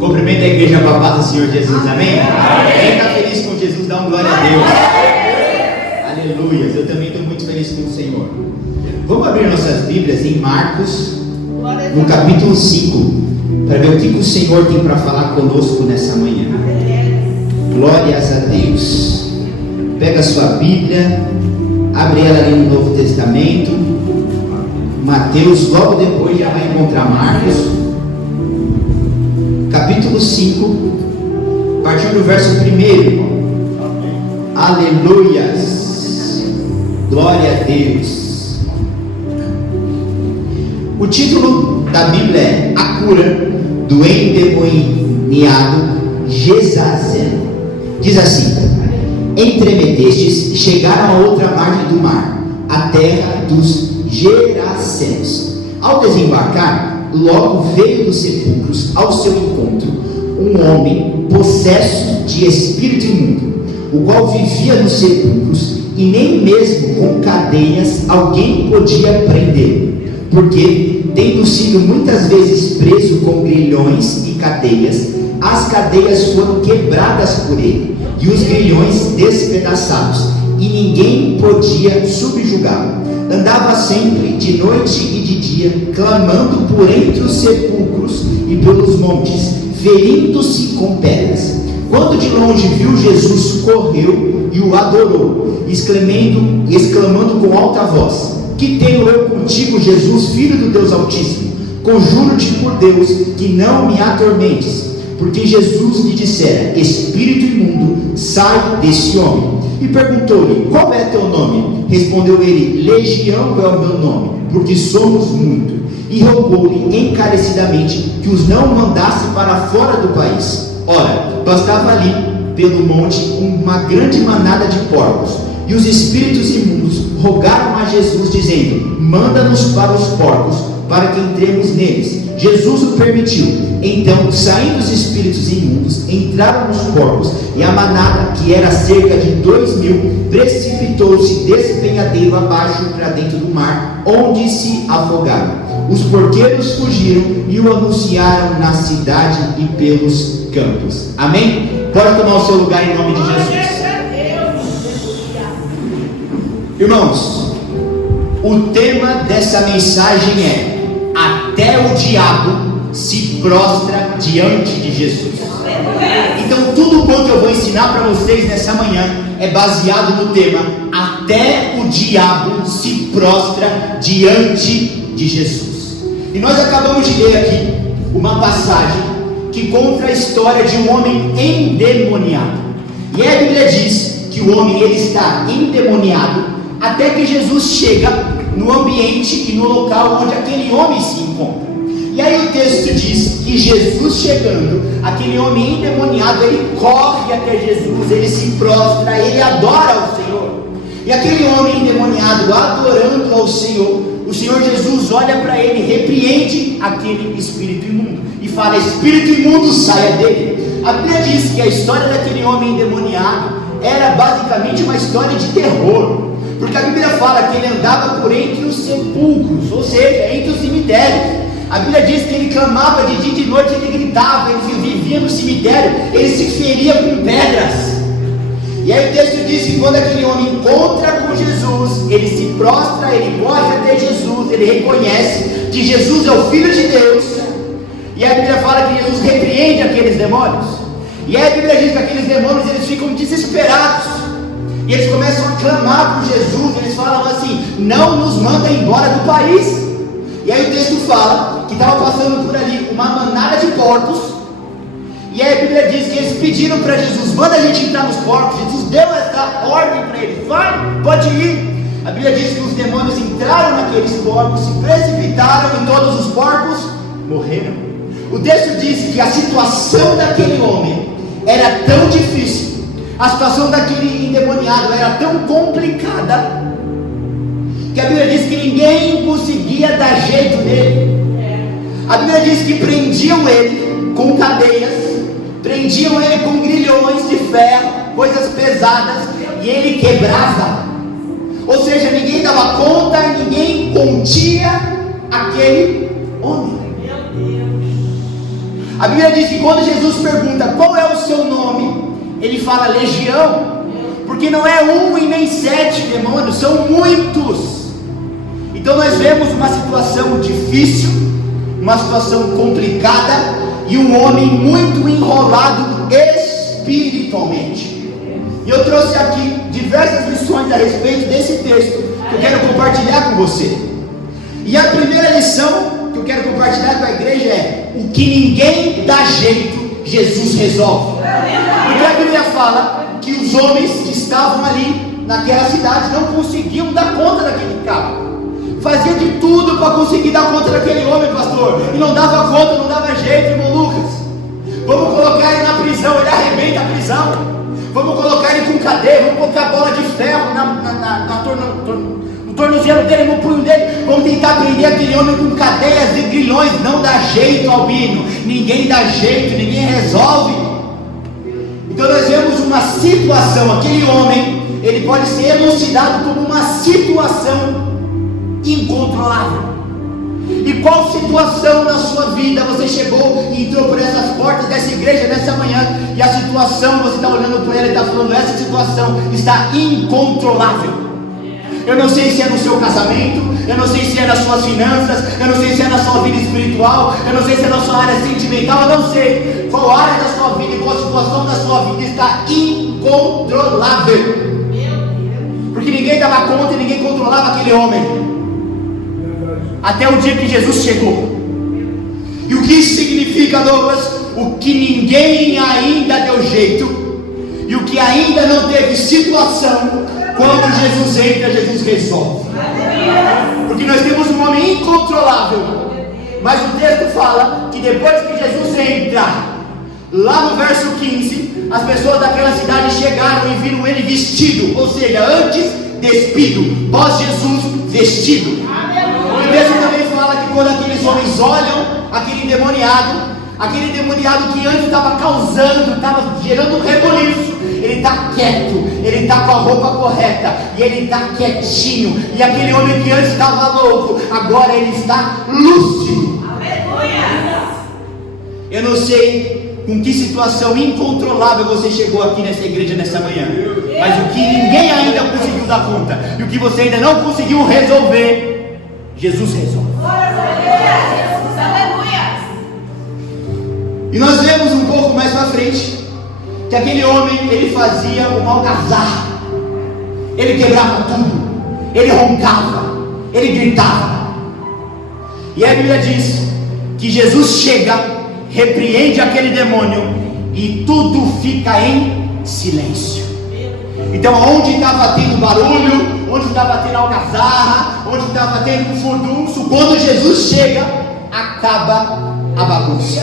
Cumprimenta a igreja com a paz do Senhor Jesus, amém? Quem está feliz com Jesus, dá glória a Deus. Aleluia, eu também estou muito feliz com o Senhor. Vamos abrir nossas Bíblias em Marcos, no capítulo 5, para ver o que o Senhor tem para falar conosco nessa manhã. Glórias a Deus. Pega a sua Bíblia, abre ela ali no Novo Testamento, Mateus, logo depois já vai encontrar Marcos, capítulo 5, a partir do verso 1. Aleluias, glória a Deus. O título da Bíblia é A Cura do Endemoniado Gezazel. Diz assim: entremetestes, chegaram a outra margem do mar, a terra dos Gerasenos. Ao desembarcar, logo veio dos sepulcros ao seu encontro um homem possesso de espírito imundo, o qual vivia nos sepulcros, e nem mesmo com cadeias alguém podia prender, porque, tendo sido muitas vezes preso com grilhões e cadeias, as cadeias foram quebradas por ele, e os grilhões despedaçados, e ninguém podia subjugá-lo. Andava sempre, de noite e de dia, clamando por entre os sepulcros e pelos montes, ferindo-se com pedras. Quando de longe viu Jesus, correu e o adorou, exclamando com alta voz: que tenho eu contigo, Jesus, Filho do Deus Altíssimo? Conjuro-te por Deus que não me atormentes. Porque Jesus lhe dissera: espírito imundo, sai desse homem. E perguntou-lhe: qual é teu nome? Respondeu ele: Legião é o meu nome, porque somos muito. E rogou-lhe encarecidamente que os não mandasse para fora do país. Ora, pastava ali pelo monte uma grande manada de porcos, e os espíritos imundos rogaram a Jesus, dizendo: manda-nos para os porcos, para que entremos neles. Jesus o permitiu. Então, saindo os espíritos imundos, entraram nos porcos, e a manada, que era cerca de 2.000, precipitou-se despenhadeiro abaixo para dentro do mar, onde se afogaram. Os porqueiros fugiram e o anunciaram na cidade e pelos campos. Amém? Pode tomar o seu lugar em nome de Jesus. Irmãos, o tema dessa mensagem é: até o diabo se prostra diante de Jesus. Então tudo quanto eu vou ensinar para vocês nessa manhã é baseado no tema: até o diabo se prostra diante de Jesus. E nós acabamos de ler aqui uma passagem que conta a história de um homem endemoniado. E a Bíblia diz que o homem ele está endemoniado até que Jesus chega no ambiente e no local onde aquele homem se encontra. E aí o texto diz que Jesus chegando, aquele homem endemoniado, ele corre até Jesus, ele se prostra, ele adora ao Senhor. E aquele homem endemoniado adorando ao Senhor, o Senhor Jesus olha para ele, repreende aquele espírito imundo e fala: espírito imundo, saia dele. A Bíblia diz que a história daquele homem endemoniado era basicamente uma história de terror, porque a Bíblia fala que ele andava por entre os sepulcros, ou seja, entre os cemitérios. A Bíblia diz que ele clamava de dia e de noite, ele gritava, ele vivia no cemitério, ele se feria com pedras. E aí o texto diz que quando aquele homem encontra com Jesus, ele se prostra, ele corre até Jesus, ele reconhece que Jesus é o Filho de Deus. E a Bíblia fala que Jesus repreende aqueles demônios. E aí a Bíblia diz que aqueles demônios eles ficam desesperados. E eles começam a clamar por Jesus, eles falam assim: não nos manda embora do país. E aí o texto fala que estava passando por ali uma manada de porcos. E aí a Bíblia diz que eles pediram para Jesus: manda a gente entrar nos porcos. Jesus deu essa ordem para eles: vai, pode ir. A Bíblia diz que os demônios entraram naqueles porcos, se precipitaram e todos os porcos morreram. O texto diz que a situação daquele homem era tão difícil, a situação daquele endemoniado era tão complicada, que a Bíblia diz que ninguém conseguia dar jeito nele. A Bíblia diz que prendiam ele com cadeias, prendiam ele com grilhões de ferro, coisas pesadas, e ele quebrava. Ou seja, ninguém dava conta, ninguém continha aquele homem. A Bíblia diz que quando Jesus pergunta qual é o seu nome, ele fala legião, porque não é um e nem 7 demônios, são muitos. Então nós vemos uma situação difícil, uma situação complicada, e um homem muito enrolado espiritualmente. E eu trouxe aqui diversas lições a respeito desse texto que eu quero compartilhar com você. E a primeira lição que eu quero compartilhar com a igreja é: o que ninguém dá jeito, Jesus resolve. Porque a Bíblia fala que os homens que estavam ali naquela cidade não conseguiam dar conta daquele cara. Fazia de tudo para conseguir dar conta daquele homem, pastor, e não dava conta, não dava jeito, irmão Lucas. Vamos colocar ele na prisão, ele arrebenta a prisão. Vamos colocar ele com cadeia, vamos colocar a bola de ferro no tornozelo dele, no punho dele. Vamos tentar prender aquele homem com cadeias e grilhões. Não dá jeito, Albino. Ninguém dá jeito, ninguém resolve. Então nós vemos uma situação. Aquele homem, ele pode ser elucidado como uma situação incontrolável. E qual situação na sua vida você chegou e entrou por essas portas dessa igreja nessa manhã, e a situação, você está olhando para ela e está falando: essa situação está incontrolável. Eu não sei se é no seu casamento, eu não sei se é nas suas finanças, eu não sei se é na sua vida espiritual, eu não sei se é na sua área sentimental, eu não sei qual área da sua vida e qual situação da sua vida está incontrolável. Porque ninguém dava conta e ninguém controlava aquele homem, até o dia que Jesus chegou. E o que isso significa, Douglas? O que ninguém ainda deu jeito, e o que ainda não teve situação, quando Jesus entra, Jesus resolve. Porque nós temos um homem incontrolável, mas o texto fala que depois que Jesus entra, lá no verso 15, as pessoas daquela cidade chegaram e viram ele vestido, ou seja, antes despido, pós Jesus vestido. O texto também fala que quando aqueles homens olham aquele endemoniado que antes estava causando, estava gerando um reboliço, ele está quieto, ele está com a roupa correta, e ele está quietinho. E aquele homem que antes estava louco, agora ele está lúcido. Aleluia! Eu não sei com que situação incontrolável você chegou aqui nessa igreja nessa manhã, mas o que ninguém ainda conseguiu dar conta, e o que você ainda não conseguiu resolver, Jesus resolve. E nós vemos um pouco mais para frente que aquele homem, ele fazia uma algazarra, ele quebrava tudo, ele roncava, ele gritava. E a Bíblia diz que Jesus chega, repreende aquele demônio e tudo fica em silêncio. Então onde estava tendo barulho, onde estava tendo algazarra, onde estava tendo furdunço, quando Jesus chega, acaba a bagunça.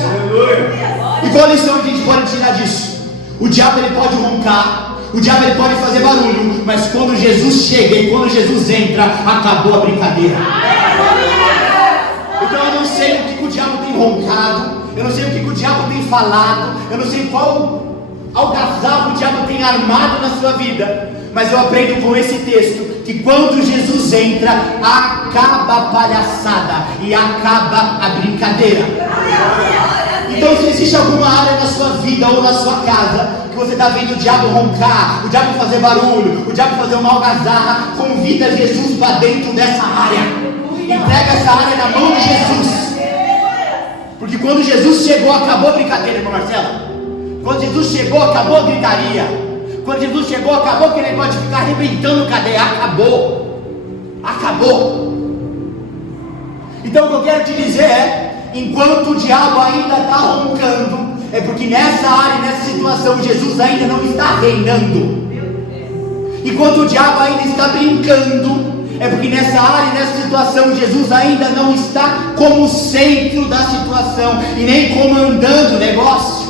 E qual a lição que a gente pode tirar disso? O diabo ele pode roncar, o diabo ele pode fazer barulho, mas quando Jesus chega e quando Jesus entra, acabou a brincadeira. Então eu não sei o que o diabo tem roncado, eu não sei o que o diabo tem falado, eu não sei qual algazarra o diabo tem armado na sua vida, mas eu aprendo com esse texto que quando Jesus entra, acaba a palhaçada e acaba a brincadeira. Então se existe alguma área na sua vida ou na sua casa que você está vendo o diabo roncar, o diabo fazer barulho, o diabo fazer uma algazarra, convida Jesus para dentro dessa área, entrega essa área na mão de Jesus, porque quando Jesus chegou, acabou a brincadeira, irmão Marcelo. Quando Jesus chegou, acabou a gritaria. Quando Jesus chegou, acabou aquele negócio de ficar arrebentando cadeia. Acabou. Então o que eu quero te dizer é: enquanto o diabo ainda está roncando, é porque nessa área, nessa situação, Jesus ainda não está reinando. Enquanto o diabo ainda está brincando, é porque nessa área, nessa situação, Jesus ainda não está como centro da situação e nem comandando o negócio.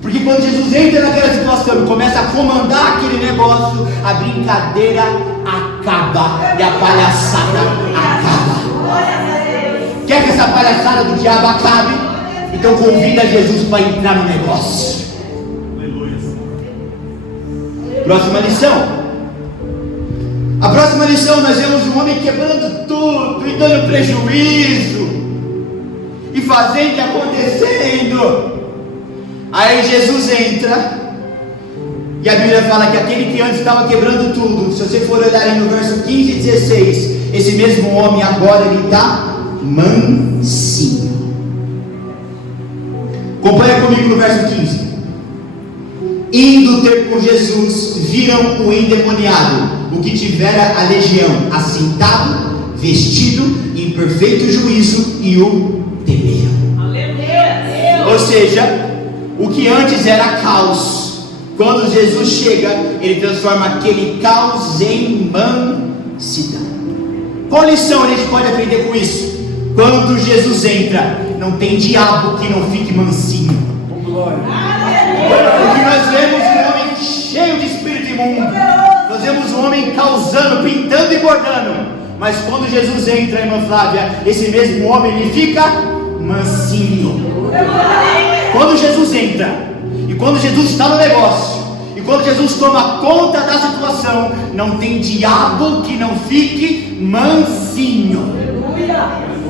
Porque quando Jesus entra naquela situação e começa a comandar aquele negócio, a brincadeira acaba e a palhaçada acaba. Quer que essa palhaçada do diabo acabe? Então convida Jesus para entrar no negócio. Próxima lição. A próxima lição, nós vemos um homem quebrando tudo e dando prejuízo. e fazendo e acontecendo. Aí Jesus entra, e a Bíblia fala que aquele que antes estava quebrando tudo, se você for olhar aí no verso 15 e 16, esse mesmo homem agora ele está mansinho. Acompanha comigo no verso 15. Indo ter com Jesus, viram o endemoniado, o que tivera a legião, assentado, vestido, em perfeito juízo, e o temeram. Ou seja, o que antes era caos, quando Jesus chega, ele transforma aquele caos em mansidão. Qual lição a gente pode aprender com isso? Quando Jesus entra, não tem diabo que não fique mansinho. Porque nós vemos um homem cheio de espírito imundo, nós vemos um homem causando, pintando e bordando, mas quando Jesus entra, irmã Flávia, esse mesmo homem ele fica mansinho. Quando Jesus entra, e quando Jesus está no negócio, e quando Jesus toma conta da situação, não tem diabo que não fique mansinho.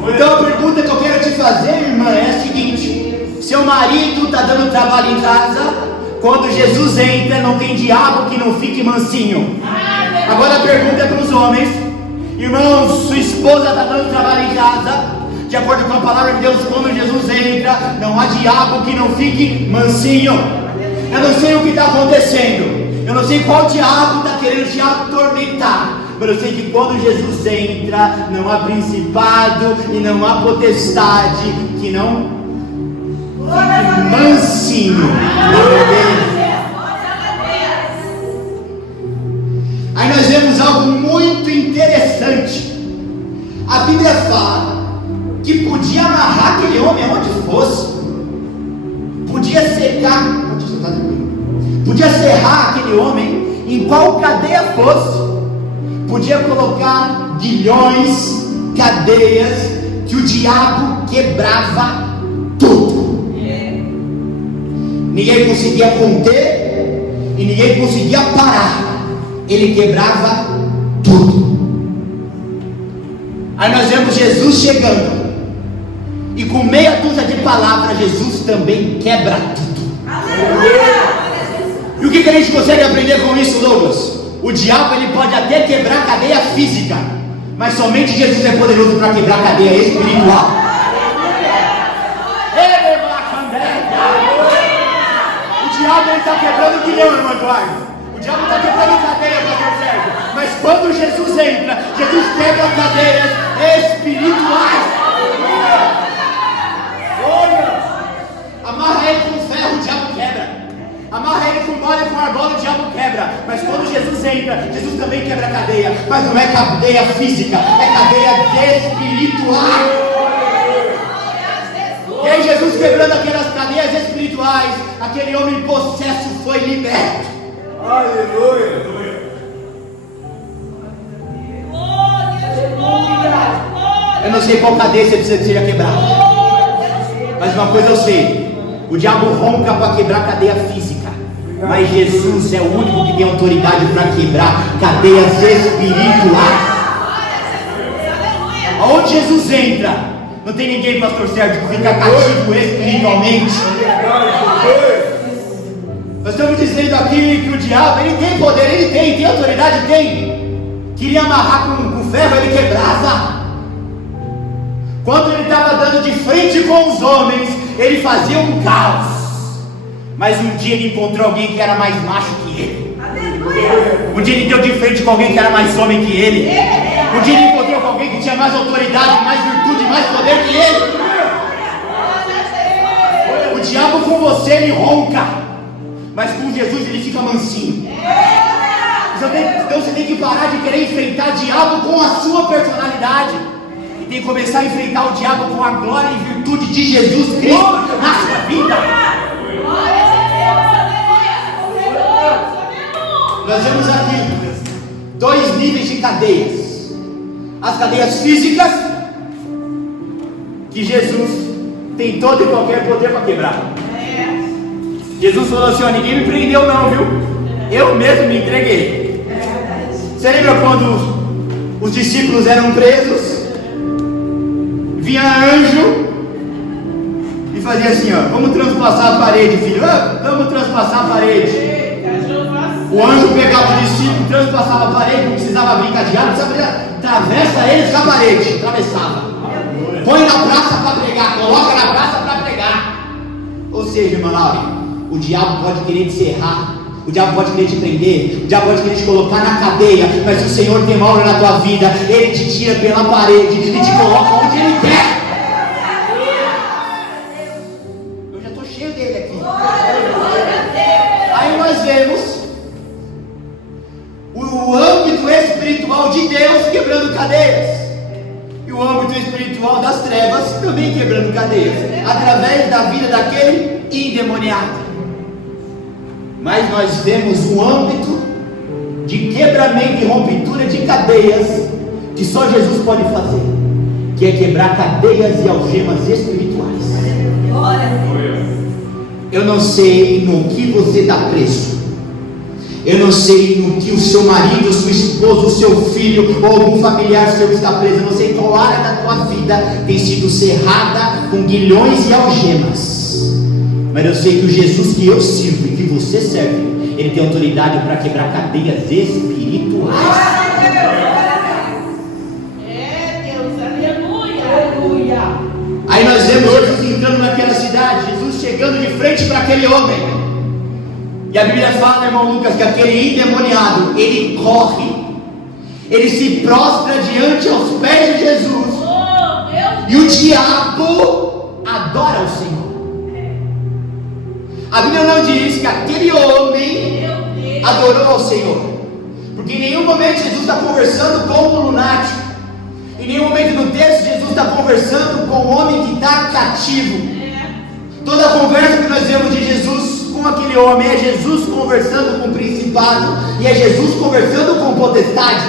Então a pergunta que eu quero te fazer, irmã, é a seguinte: seu marido está dando trabalho em casa, quando Jesus entra, não tem diabo que não fique mansinho. Agora a pergunta é para os homens: irmãos, sua esposa está dando trabalho em casa, de acordo com a palavra de Deus, quando Jesus entra, não há diabo que não fique mansinho. Eu não sei o que está acontecendo, eu não sei qual diabo está querendo te atormentar, mas eu sei que quando Jesus entra, não há principado e não há potestade que não fique mansinho. Aí nós vemos algo muito interessante. A Bíblia fala que podia amarrar aquele homem aonde fosse, podia secar, podia serrar aquele homem em qual cadeia fosse, podia colocar guilhões, cadeias, que o diabo quebrava tudo. Ninguém conseguia conter e ninguém conseguia parar. Ele quebrava tudo. Aí nós vemos Jesus chegando, e com meia dúzia de palavras Jesus também quebra tudo. E o que a gente consegue aprender com isso, Douglas? O diabo ele pode até quebrar a cadeia física, mas somente Jesus é poderoso para quebrar a cadeia espiritual. O diabo está quebrando que não, irmão Eduardo. O diabo está quebrando cadeia, pastor Sérgio. Mas quando Jesus entra, Jesus quebra cadeias espirituais. Amarra ele com ferro, o diabo quebra. Amarra ele com bola e com argola, o diabo quebra. Mas quando Jesus entra, Jesus também quebra a cadeia. Mas não é cadeia física, é cadeia espiritual. E aí Jesus quebrando aquelas cadeias espirituais, aquele homem possesso foi liberto. Aleluia. Eu não sei qual cadeia você precisa que seja quebrada, mas uma coisa eu sei: o diabo ronca para quebrar a cadeia física, mas Jesus é o único que tem autoridade para quebrar cadeias espirituais. Aonde Jesus entra, não tem ninguém, pastor Sérgio, que fica cativo espiritualmente. Nós estamos dizendo aqui que o diabo, ele tem poder, ele tem autoridade, tem. Queria amarrar com ferro, ele quebrava. Quando ele estava dando de frente com os homens, ele fazia um caos. Mas um dia ele encontrou alguém que era mais macho que ele. Um dia ele deu de frente com alguém que era mais homem que ele. Um dia ele encontrou com alguém que tinha mais autoridade, mais virtude, mais poder que ele. O diabo com você ele ronca, mas com Jesus ele fica mansinho. Então você tem que parar de querer enfrentar o diabo com a sua personalidade, e tem que começar a enfrentar o diabo com a glória e virtude de Jesus Cristo na sua vida. Nós vemos aqui dois níveis de cadeias: as cadeias físicas, que Jesus tem todo e qualquer poder para quebrar. Jesus falou assim: ó, ninguém me prendeu não, viu? Eu mesmo me entreguei. Você lembra quando os discípulos eram presos? Vinha anjo fazia assim, ó, vamos transpassar a parede, filho, vamos transpassar a parede. O anjo pegava o discípulo, transpassava a parede, não precisava brincar de ar, atravessa eles com a parede, atravessava. Põe na praça para pregar, coloca na praça para pregar. Ou seja, irmão Laura, o diabo pode querer te serrar, o diabo pode querer te prender, o diabo pode querer te colocar na cadeia, mas se o Senhor tem uma obra na tua vida, Ele te tira pela parede e te coloca onde Ele quer. Eu já estou cheio dele aqui. Aí nós vemos o âmbito espiritual de Deus quebrando cadeias, e o âmbito espiritual das trevas também quebrando cadeias, através da vida daquele endemoniado. Mas nós vemos um âmbito de quebramento e ruptura de cadeias que só Jesus pode fazer, que é quebrar cadeias e algemas espirituais. Eu não sei no que você está preso, eu não sei no que o seu marido, sua esposa, o seu filho ou algum familiar seu está preso. Eu não sei qual área da tua vida tem sido cerrada com guilhões e algemas, mas eu sei que o Jesus que eu sirvo e que você serve, Ele tem autoridade para quebrar cadeias espirituais. Aí nós vemos Jesus entrando naquela cidade, Jesus chegando de frente para aquele homem. E a Bíblia fala, irmão Lucas, que aquele endemoniado, ele corre, ele se prostra diante aos pés de Jesus, e o diabo adora o Senhor. A Bíblia não diz que aquele homem adorou ao Senhor, porque em nenhum momento Jesus está conversando com o lunático, em nenhum momento no texto Jesus está conversando com o homem que está cativo. Toda a conversa que nós vemos de Jesus com aquele homem é Jesus conversando com o principado, e é Jesus conversando com potestade.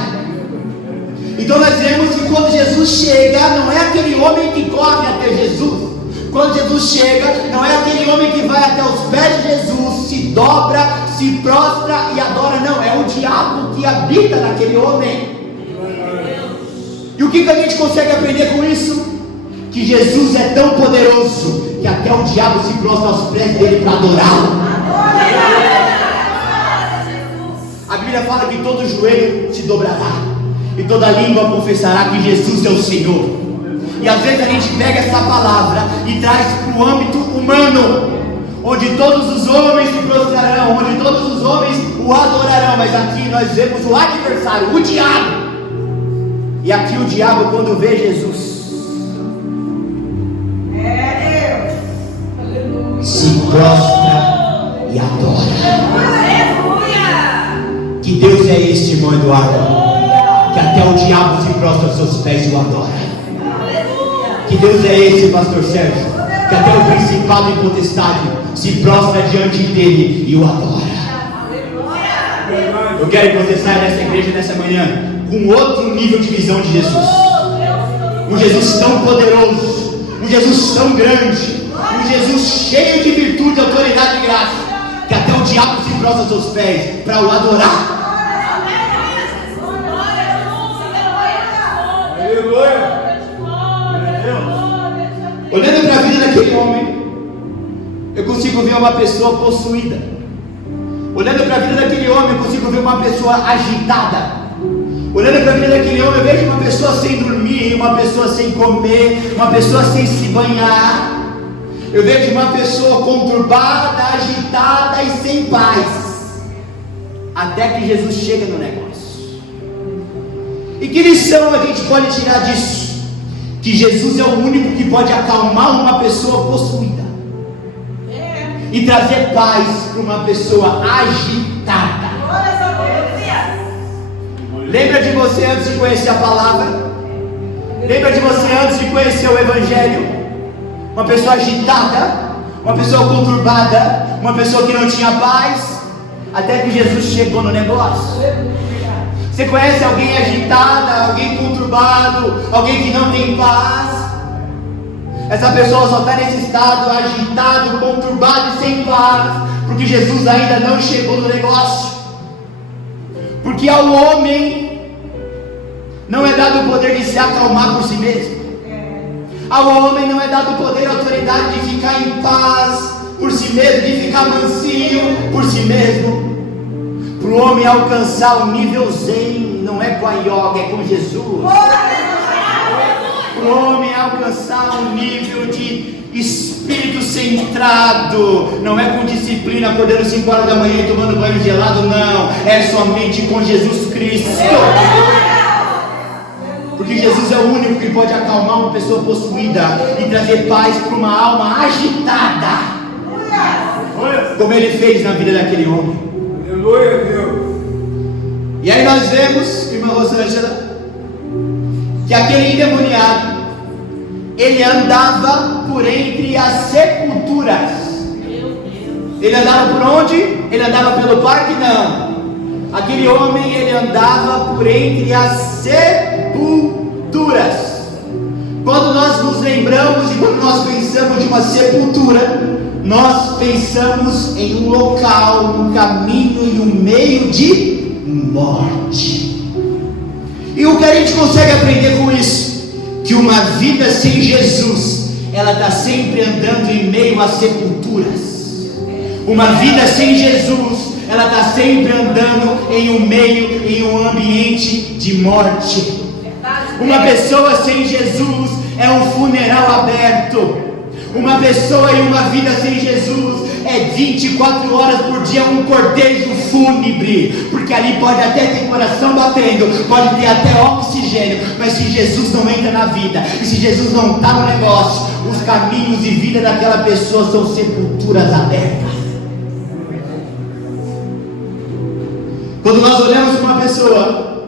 Então nós vemos que quando Jesus chega, não é aquele homem que corre até Jesus. Quando Jesus chega, não é aquele homem que vai até os pés de Jesus, se dobra, se prostra e adora. Não, é o diabo que habita naquele homem. E o que a gente consegue aprender com isso? Que Jesus é tão poderoso que até o diabo se prostra aos pés dele para adorá-lo. A Bíblia fala que todo joelho se dobrará e toda língua confessará que Jesus é o Senhor. E às vezes a gente pega essa palavra e traz para o âmbito humano, onde todos os homens se prostrarão, onde todos os homens o adorarão. Mas aqui nós vemos o adversário, o diabo. E aqui o diabo, quando vê Jesus, se prostra e adora. Que Deus é este, irmão Eduardo, que até o diabo se prostra aos seus pés e o adora. Que Deus é esse, pastor Sérgio, que até o principado e potestade se prostra diante dele e o adora. Eu quero que você saia dessa igreja nessa manhã com outro nível de visão de Jesus. Um Jesus tão poderoso, um Jesus tão grande, um Jesus cheio de virtude, autoridade e graça, que até o diabo se prostra aos seus pés para o adorar. Olhando para a vida daquele homem, eu consigo ver uma pessoa possuída. Olhando para a vida daquele homem, eu consigo ver uma pessoa agitada. Olhando para a vida daquele homem, eu vejo uma pessoa sem dormir, uma pessoa sem comer, uma pessoa sem se banhar. Eu vejo uma pessoa conturbada, agitada e sem paz. Até que Jesus chega no negócio. E que lição a gente pode tirar disso? Que Jesus é o único que pode acalmar uma pessoa possuída e trazer paz para uma pessoa agitada. Lembra de você antes de conhecer a palavra? Lembra de você antes de conhecer o Evangelho? Uma pessoa agitada, uma pessoa conturbada, uma pessoa que não tinha paz, até que Jesus chegou no negócio. Você conhece alguém agitada, alguém conturbado, alguém que não tem paz? Essa pessoa só está nesse estado agitado, conturbado e sem paz, porque Jesus ainda não chegou no negócio. Porque ao homem não é dado o poder de se acalmar por si mesmo. Ao homem não é dado poder e autoridade de ficar em paz por si mesmo, de ficar mansinho por si mesmo. Para o homem alcançar o nível zen, não é com a yoga, é com Jesus. Para o homem alcançar um nível de espírito centrado, não é com disciplina, acordando 5 horas da manhã e tomando banho gelado, não, é somente com Jesus Cristo. Porque Jesus é o único que pode acalmar uma pessoa possuída e trazer paz para uma alma agitada, como ele fez na vida daquele homem. E aí nós vemos, irmã Rosângela, que aquele endemoniado, ele andava por entre as sepulturas. Ele andava por onde? Ele andava pelo parque? Não. Aquele homem, ele andava por entre as sepulturas. Quando nós nos lembramos e quando nós pensamos de uma sepultura, nós pensamos em um local, um caminho e um meio de morte. E o que a gente consegue aprender com isso? Que uma vida sem Jesus, ela está sempre andando em meio a sepulturas. Uma vida sem Jesus, ela está sempre andando em um ambiente de morte. Uma pessoa sem Jesus é um funeral aberto. Uma pessoa e uma vida sem Jesus é 24 horas por dia um cortejo fúnebre, porque ali pode até ter coração batendo, pode ter até oxigênio, mas se Jesus não entra na vida, e se Jesus não está no negócio, os caminhos e vida daquela pessoa são sepulturas abertas. Quando nós olhamos para uma pessoa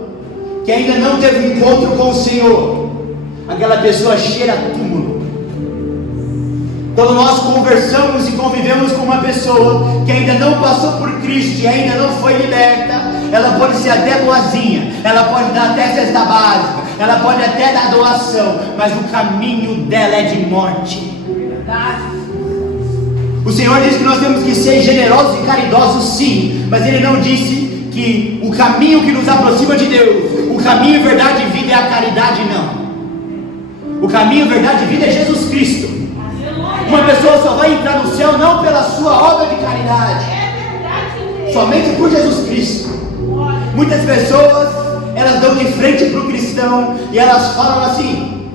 que ainda não teve um encontro com o Senhor, aquela pessoa cheira a túmulo. Quando nós conversamos e convivemos com uma pessoa que ainda não passou por Cristo e ainda não foi liberta, ela pode ser até boazinha, ela pode dar até cesta básica, ela pode até dar doação, mas o caminho dela é de morte. O Senhor diz que nós temos que ser generosos e caridosos, sim, mas Ele não disse que o caminho que nos aproxima de Deus, o caminho, verdade e vida é a caridade, não. O caminho, verdade e vida é Jesus Cristo. Uma pessoa só vai entrar no céu não pela sua obra de caridade, somente por Jesus Cristo. Muitas pessoas, elas dão de frente para o cristão e elas falam assim: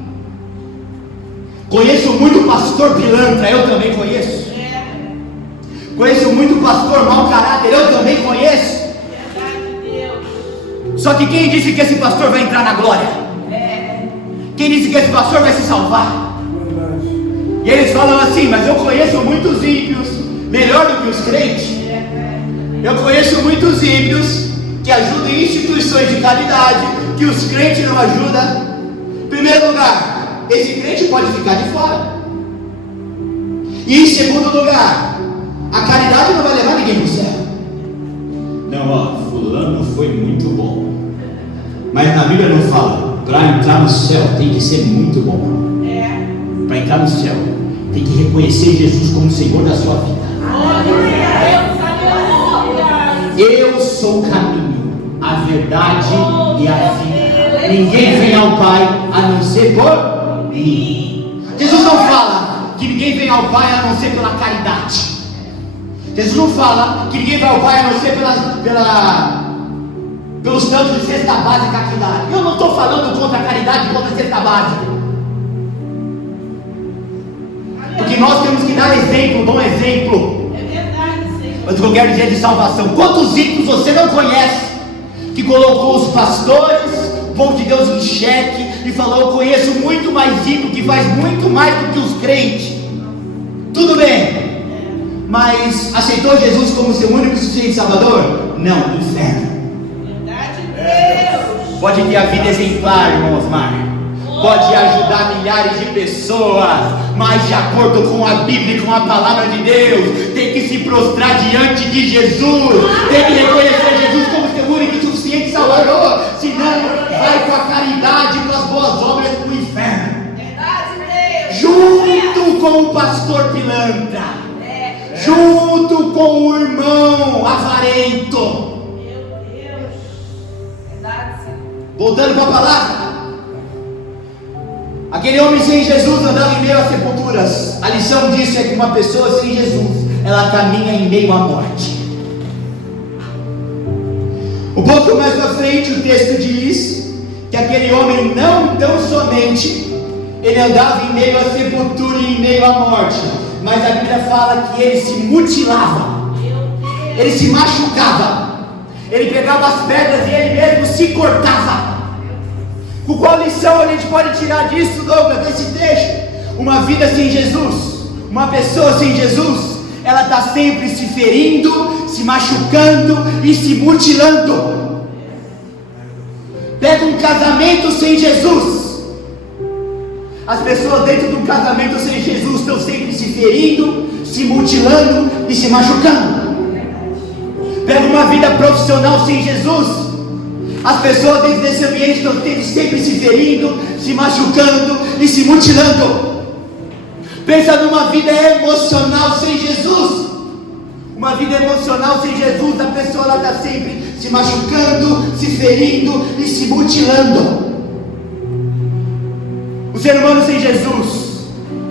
conheço muito pastor pilantra, eu também conheço. Conheço muito pastor mau caráter, eu também conheço. Só que quem disse que esse pastor vai entrar na glória? Quem disse que esse pastor vai se salvar? E eles falam assim: mas eu conheço muitos ímpios melhor do que os crentes. Eu conheço muitos ímpios que ajudam em instituições de caridade que os crentes não ajudam. Em primeiro lugar, esse crente pode ficar de fora. E em segundo lugar, a caridade não vai levar ninguém para o céu. Não, ó, fulano foi muito bom, mas na Bíblia não fala, para entrar no céu tem que ser muito bom. Para entrar no céu tem que reconhecer Jesus como Senhor da sua vida. Eu sou o caminho, a verdade e a vida. Ninguém vem ao Pai a não ser por mim. Jesus não fala que ninguém vem ao Pai a não ser pela caridade. Jesus não fala que ninguém vai ao Pai a não ser pelos tantos de cesta básica que dá. Eu não estou falando contra a caridade, contra a cesta básica. Porque nós temos que dar exemplo, um bom exemplo. Mas o que eu quero dizer de salvação: quantos ímpios você não conhece que colocou os pastores, o povo de Deus em xeque e falou: eu conheço muito mais ímpio que faz muito mais do que os crentes. Tudo bem, mas aceitou Jesus como seu único e suficiente Salvador? Não, inferno. Pode ter a vida exemplar, irmão Osmar, pode ajudar milhares de pessoas, mas de acordo com a Bíblia e com a palavra de Deus, tem que se prostrar diante de Jesus, tem que reconhecer Jesus como seu único e suficiente Salvador, senão vai com a caridade e com as boas obras para o inferno, junto com o pastor pilantra, junto com o irmão avarento. Voltando para a palavra, Aquele homem sem Jesus andava em meio a sepulturas. A lição disso é que uma pessoa sem Jesus, ela caminha em meio à morte. Um pouco mais pra frente o texto diz que aquele homem não tão somente ele andava em meio à sepultura e em meio à morte, mas a Bíblia fala que ele se mutilava, ele se machucava, ele pegava as pedras e ele mesmo se cortava. Com qual lição a gente pode tirar disso, Douglas, desse trecho? Uma vida sem Jesus, uma pessoa sem Jesus, ela está sempre se ferindo, se machucando e se mutilando. Pega um casamento sem Jesus. As pessoas dentro de um casamento sem Jesus estão sempre se ferindo, se mutilando e se machucando. Pega uma vida profissional sem Jesus. As pessoas dentro desse ambiente estão sempre se ferindo, se machucando e se mutilando. Pensa numa vida emocional sem Jesus. Uma vida emocional sem Jesus, a pessoa está sempre se machucando, se ferindo e se mutilando. O ser humano sem Jesus,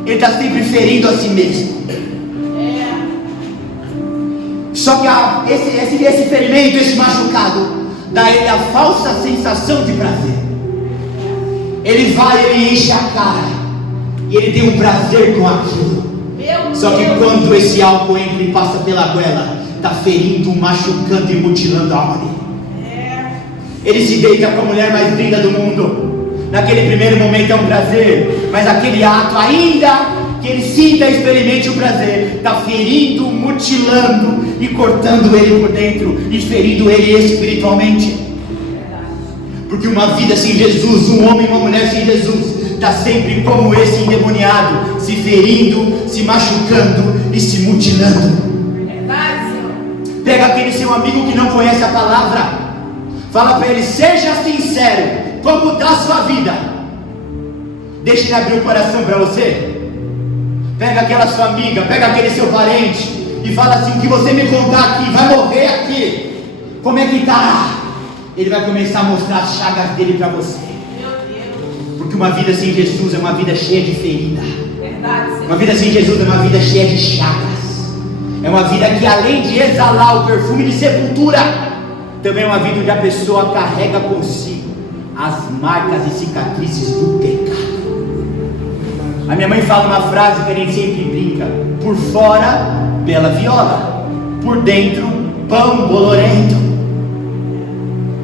ele está sempre ferindo a si mesmo. Só que esse ferimento, esse machucado, dá a ele a falsa sensação de prazer. Ele vai, ele enche a cara e ele tem um prazer com aquilo. Só que quando esse álcool entra e passa pela goela, está ferindo, machucando e mutilando a alma dele. Ele se deita com a mulher mais linda do mundo. Naquele primeiro momento é um prazer, mas aquele ato, ainda que ele sinta e experimente o prazer, está ferindo, mutilando e cortando ele por dentro e ferindo ele espiritualmente. Porque uma vida sem Jesus, um homem e uma mulher sem Jesus, está sempre como esse endemoniado, se ferindo, se machucando e se mutilando. Pega aquele seu amigo que não conhece a palavra, fala para ele: seja sincero, como está a sua vida? Deixa ele abrir o coração para você. Pega aquela sua amiga, pega aquele seu parente e fala assim: o que você me contar aqui, vai morrer aqui, como é que está? Ele vai começar a mostrar as chagas dele para você. Porque uma vida sem Jesus é uma vida cheia de ferida. Uma vida sem Jesus é uma vida cheia de chagas. É uma vida que, além de exalar o perfume de sepultura, também é uma vida onde a pessoa carrega consigo as marcas e cicatrizes do pecado. A minha mãe fala uma frase que a gente sempre brinca: por fora, bela viola, por dentro, pão bolorento.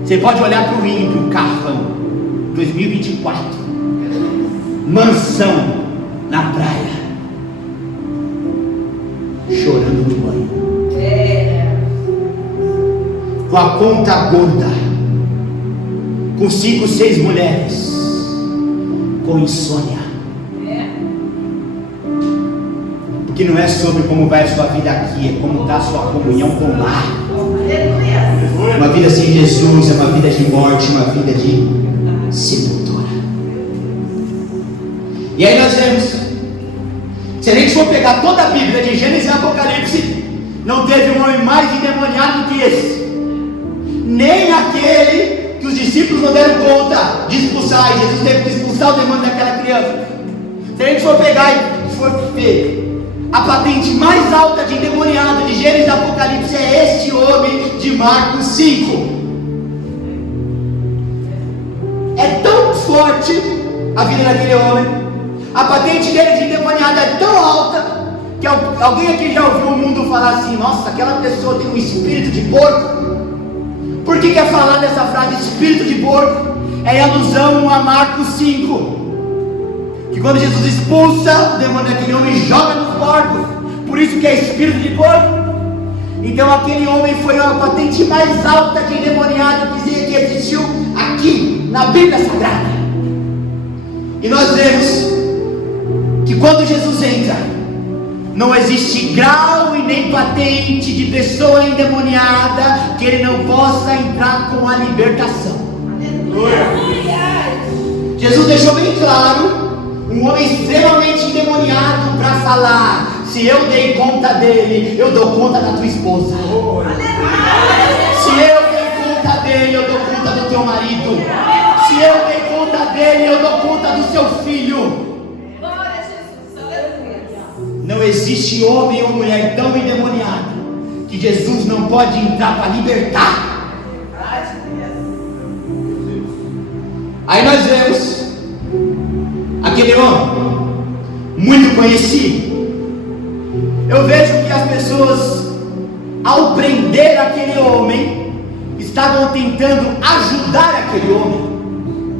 Você pode olhar para o ímpio, carrão, 2024, mansão na praia, chorando no banho, com a conta gorda, com 5, 6 mulheres, com insônia. Porque não é sobre como vai a sua vida aqui, é como está a sua comunhão com o mar. Uma vida sem Jesus é uma vida de morte, uma vida de sepultura. E aí nós vemos, se a gente for pegar toda a Bíblia de Gênesis e Apocalipse, não teve um homem mais endemoniado que esse, nem aquele que os discípulos não deram conta de expulsar, e Jesus teve que expulsar o demônio daquela criança. Se a gente for pegar e for ver a patente mais alta de endemoniado de Gênesis e Apocalipse, é este homem de Marcos 5. É tão forte a vida daquele homem, a patente dele de endemoniado é tão alta, que alguém aqui já ouviu o mundo falar assim: nossa, aquela pessoa tem um espírito de porco. Por que quer falar dessa frase, espírito de porco? É em alusão a Marcos 5, que quando Jesus expulsa o demônio daquele homem, joga nos porcos. Por isso que é espírito de porco. Então aquele homem foi a patente mais alta de endemoniado que existiu aqui na Bíblia Sagrada. E nós vemos que quando Jesus entra, não existe grau e nem patente de pessoa endemoniada que ele não possa entrar com a libertação. Jesus deixou bem claro, um homem extremamente endemoniado, para falar: se eu dei conta dele, eu dou conta da tua esposa. Se eu dei conta dele, eu dou conta do teu marido. Se eu dei conta conta dele, eu dou conta do seu filho. Não existe homem ou mulher tão endemoniado que Jesus não pode entrar para libertar. Aí nós vemos aquele homem muito conhecido. Eu vejo que as pessoas, ao prender aquele homem, estavam tentando ajudar aquele homem.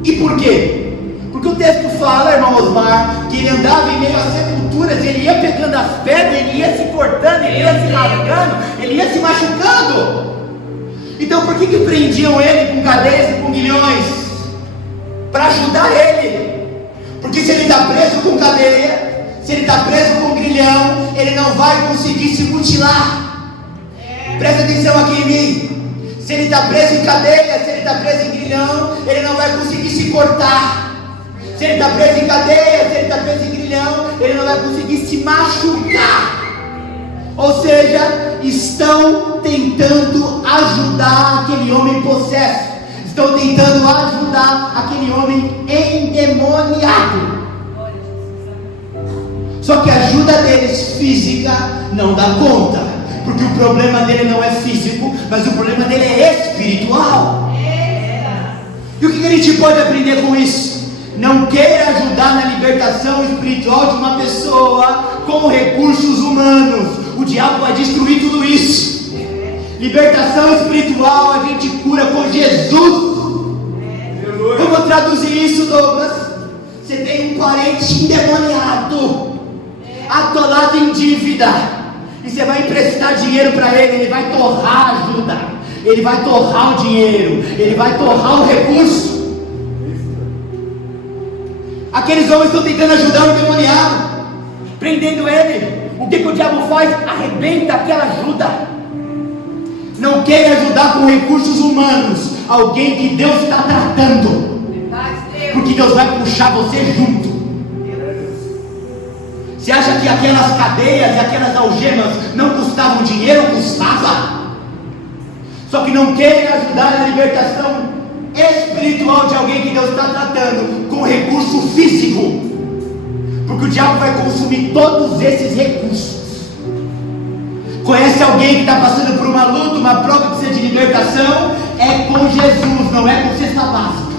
E por quê? Porque o texto fala, irmão Osmar, que ele andava em meio às sepulturas, ele ia pegando as pedras, ele ia se cortando, ele ia se rasgando, ele ia se machucando. Então por que prendiam ele com cadeias e com grilhões? Para ajudar ele. Porque se ele está preso com cadeia, se ele está preso com grilhão, ele não vai conseguir se mutilar. Presta atenção aqui em mim. Se ele está preso em cadeia, se ele está preso em grilhão, ele não vai conseguir se cortar. Se ele está preso em cadeia, se ele está preso em grilhão, ele não vai conseguir se machucar. Ou seja, estão tentando ajudar aquele homem possesso. Estão tentando ajudar aquele homem endemoniado. Só que a ajuda deles física não dá conta. Porque o problema dele não é físico, mas o problema dele é espiritual. E o que a gente pode aprender com isso? Não queira ajudar na libertação espiritual de uma pessoa com recursos humanos. O diabo vai destruir tudo isso. Libertação espiritual a gente cura com Jesus. Vamos traduzir isso, Douglas. Você tem um parente endemoniado, atolado em dívida, e você vai emprestar dinheiro para ele. Ele vai torrar a ajuda, ele vai torrar o dinheiro, ele vai torrar o recurso. Aqueles homens estão tentando ajudar o endemoniado, prendendo ele. O que o diabo faz? Arrebenta aquela ajuda. Não quer ajudar com recursos humanos alguém que Deus está tratando, porque Deus vai puxar você junto. Você acha que aquelas cadeias e aquelas algemas não custavam dinheiro? Custava. Só que não querem ajudar na libertação espiritual de alguém que Deus está tratando com recurso físico, porque o diabo vai consumir todos esses recursos. Conhece alguém que está passando por uma luta, uma prova que precisa de libertação? É com Jesus, não é com cesta básica.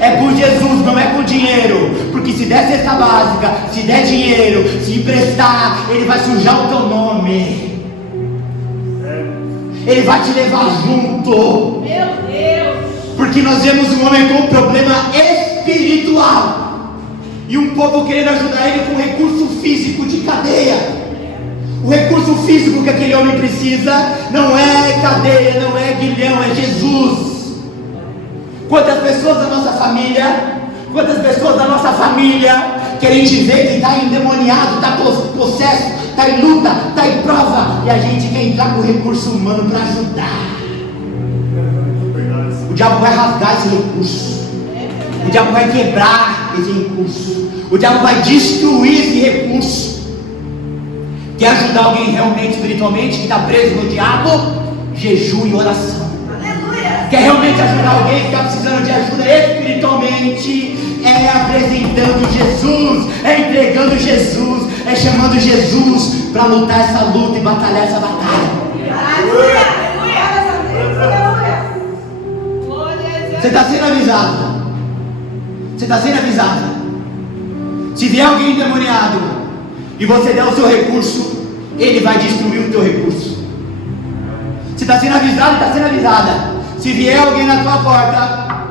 É com Jesus, não é com dinheiro. Porque se der cesta básica, se der dinheiro, se emprestar, ele vai sujar o teu nome. Ele vai te levar junto. Meu Deus! Porque nós vemos um homem com um problema espiritual e um povo querendo ajudar ele com recurso físico de cadeia. O recurso físico que aquele homem precisa não é cadeia, não é grilhão, é Jesus. Quantas pessoas da nossa família querem te ver que está endemoniado, está possesso, está em luta, está em prova, e a gente quer entrar com recurso humano para ajudar. O diabo vai rasgar esse recurso, o diabo vai quebrar esse recurso, o diabo vai destruir esse recurso. Quer ajudar alguém realmente espiritualmente que está preso no diabo? Jejum e oração. Aleluia. Quer realmente ajudar alguém que está precisando de ajuda espiritualmente? É apresentando Jesus, é entregando Jesus, é chamando Jesus para lutar essa luta e batalhar essa batalha. Aleluia. Você está sendo avisado. Você está sendo avisado. Se vier alguém endemoniado e você der o seu recurso, ele vai destruir o teu recurso. Você está sendo avisado, está sendo avisada. Se vier alguém na tua porta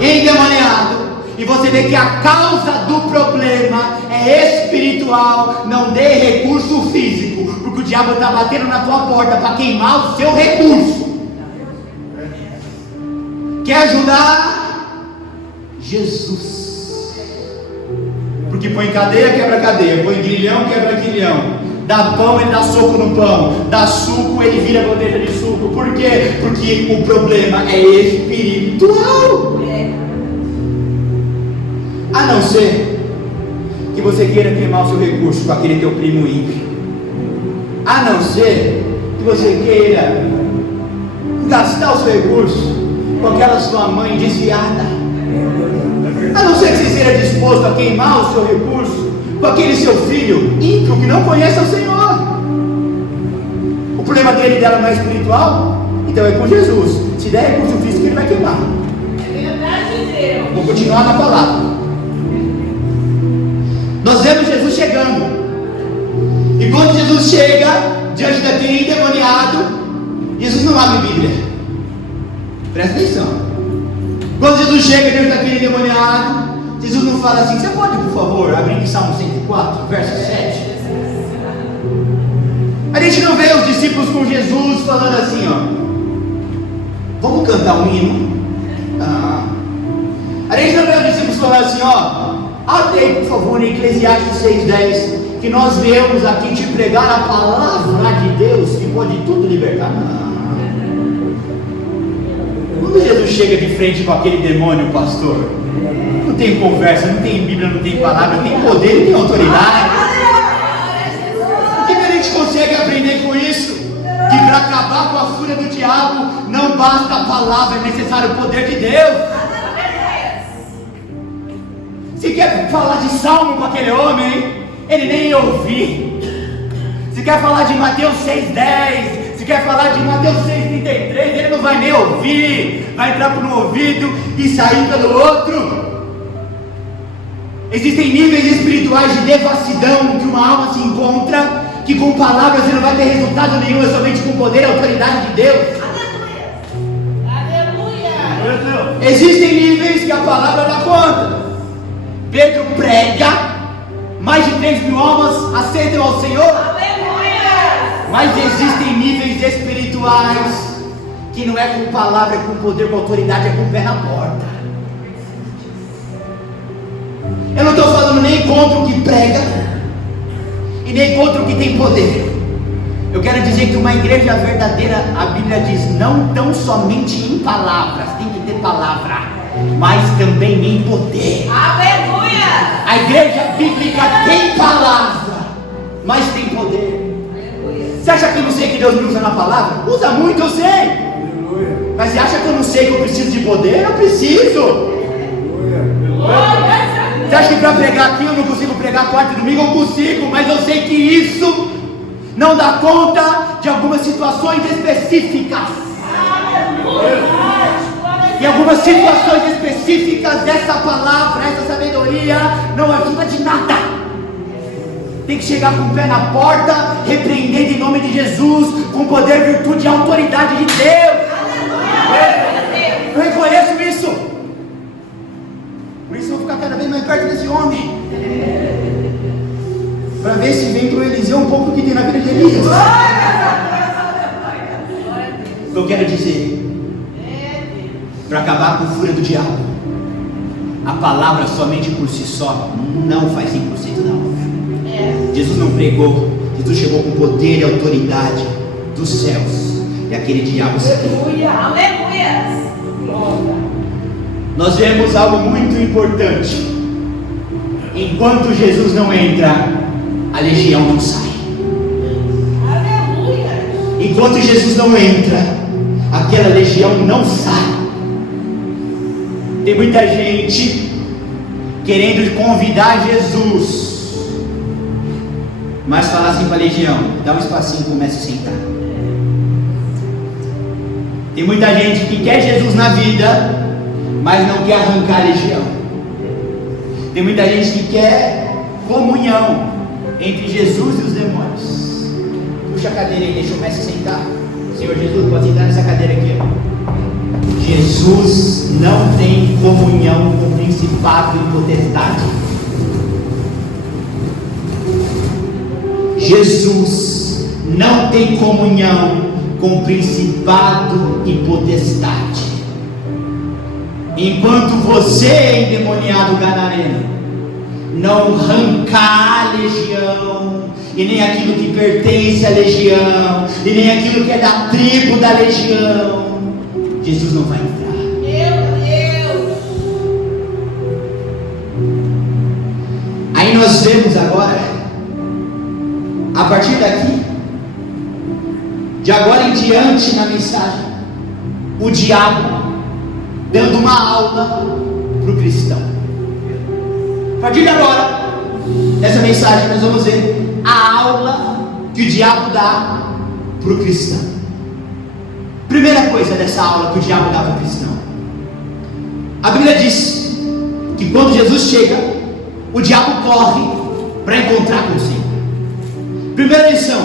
endemoniado e você vê que a causa do problema é espiritual, não dê recurso físico, porque o diabo está batendo na tua porta para queimar o seu recurso. Quer ajudar? Jesus. Porque põe cadeia, quebra cadeia, põe grilhão, quebra grilhão, dá pão, ele dá soco no pão, dá suco, ele vira bandeja de suco. Por quê? Porque o problema é espiritual. A não ser que você queira queimar o seu recurso com aquele teu primo ímpio. A não ser que você queira gastar o seu recurso com aquela sua mãe desviada. A não ser que você seja disposto a queimar o seu recurso com aquele seu filho ímpio que não conhece o Senhor. O problema dele e dela não é espiritual, então é com Jesus. Se der recurso físico, ele vai queimar. Vou continuar na palavra. Nós vemos Jesus chegando. E quando Jesus chega diante daquele endemoniado, Jesus não abre a Bíblia. Presta atenção. Quando Jesus chega diante daquele endemoniado, Jesus não fala assim: você pode, por favor, abrir em Salmo 104, verso 7? A gente não vê os discípulos com Jesus falando assim, ó, vamos cantar um hino? A gente não vê os discípulos falando assim, ó, abre aí, por favor, em Eclesiastes 6:10, que nós viemos aqui te pregar a palavra de Deus que pode tudo libertar. Quando Jesus chega de frente com aquele demônio, pastor, não tem conversa, não tem Bíblia, não tem palavra, não tem poder, não tem autoridade. O que a gente consegue aprender com isso? Que para acabar com a fúria do diabo, não basta a palavra, é necessário o poder de Deus. Se quer falar de salmo com aquele homem, ele nem ia ouvir. Se quer falar de Mateus 6:10, se quer falar de Mateus 6:33, ele não vai nem ouvir. Vai entrar por um ouvido e sair pelo outro. Existem níveis espirituais de devassidão que uma alma se encontra, que com palavras você não vai ter resultado nenhum, é somente com poder e autoridade de Deus. Aleluia. Existem níveis que a palavra dá conta. Pedro prega, mais de 3.000 almas aceitam ao Senhor. Aleluia. Mas existem níveis espirituais que não é com palavra, é com poder, com autoridade, é com o pé na porta. Eu não estou falando nem contra o que prega e nem contra o que tem poder. Eu quero dizer que uma igreja verdadeira, a Bíblia diz, não tão somente em palavras, tem que ter palavra, mas também em poder. Aleluia! A igreja bíblica tem palavra, mas tem poder. Aleluia. Você acha que eu não sei que Deus me usa na palavra? Usa muito, eu sei. Aleluia. Mas você acha que eu não sei que eu preciso de poder? Eu preciso. Aleluia. Você acha que para pregar aqui eu não consigo pregar quarta e domingo? Eu consigo, mas eu sei que isso não dá conta de algumas situações específicas. E algumas situações específicas dessa palavra, essa sabedoria não ajuda de nada. Tem que chegar com o pé na porta, repreendendo em nome de Jesus, com poder, virtude e autoridade de Deus. Eu reconheço isso. Por isso eu vou ficar cada vez mais perto desse homem, para ver se vem para o Eliseu um pouco do que tem na vida de Elias. O que eu quero dizer, para acabar com a fúria do diabo, a palavra somente por si só não faz 100% da obra. Jesus não pregou, Jesus chegou com poder e autoridade dos céus, e aquele diabo se quebrou. Aleluia! Nós vemos algo muito importante. Enquanto Jesus não entra, a legião não sai. Aleluia! Enquanto Jesus não entra, aquela legião não sai. Tem muita gente querendo convidar Jesus, mas fala assim para a legião: dá um espacinho, comece a sentar. Tem muita gente que quer Jesus na vida, mas não quer arrancar a legião. Tem muita gente que quer comunhão entre Jesus e os demônios. Puxa a cadeira aí, deixa o mestre sentar. Senhor Jesus, pode sentar nessa cadeira aqui, ó. Jesus não tem comunhão com principado e potestade. Jesus não tem comunhão com principado e potestade. Enquanto você, endemoniado gadareno, não arrancar a legião, e nem aquilo que pertence à legião, e nem aquilo que é da tribo da legião, Jesus não vai entrar. Meu Deus! Aí nós vemos agora, a partir daqui, de agora em diante na mensagem, o diabo dando uma aula para o cristão. A partir de agora, nessa mensagem, nós vamos ver a aula que o diabo dá para o cristão. Primeira coisa dessa aula que o diabo dá para o cristão: a Bíblia diz que quando Jesus chega, o diabo corre para encontrar com o Senhor. Primeira lição: